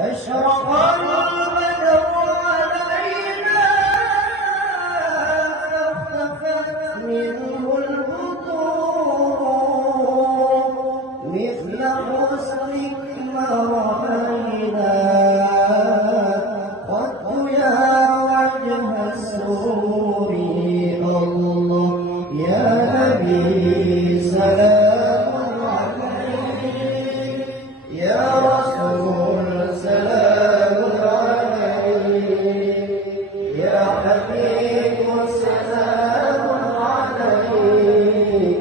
أشرق البدر علينا فاختفت منه البدور مثل حسنك ما رأينا قد يا وجه السرور الله يا نبي سلام عليك يا رسول سلام عليك يا حبيب سلام عليك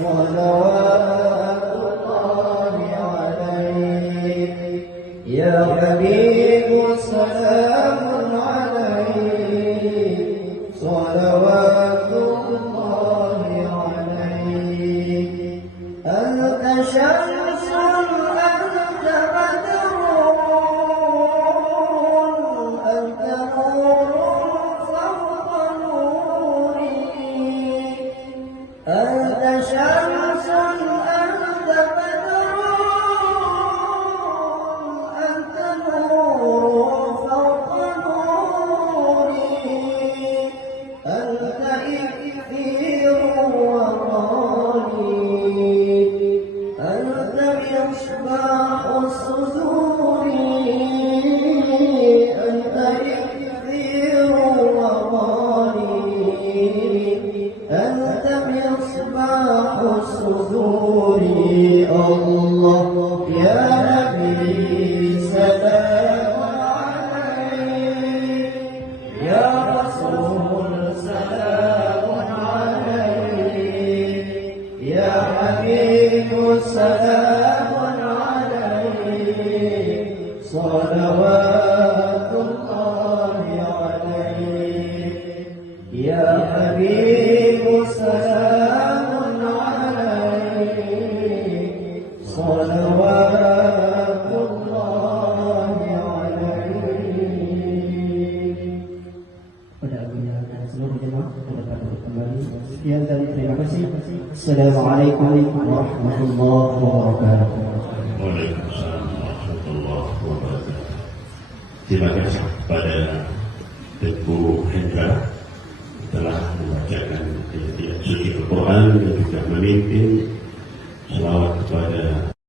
صلوات الله عليك يا حبيب سلام عليك صلوات الله عليك أنت شمس أنت بدر أنت نور فوق نوري أنت شمس أنت بدر أنت نور فوق نوري أنت إكثير وغالي أنت مصباح الصدور أنت إكثير وغالي أنت مصباح الصدور الله يا نبي سلام عليك يا رسول سلام عليك يا حبيب سلام عليك صلوات الله عليك يا حبيب سلام عليك صلوات الله عليك. Pada akhirnya seluruh jemaah kita dapat kembali. Sekian dan terima kasih. Assalamualaikum warahmatullahi wabarakatuh. Waalaikumsalam warahmatullahi wabarakatuh. Terima kasih kepada Tengku Hendra telah membacakan ayat suci Al-Quran dan juga memimpin selawat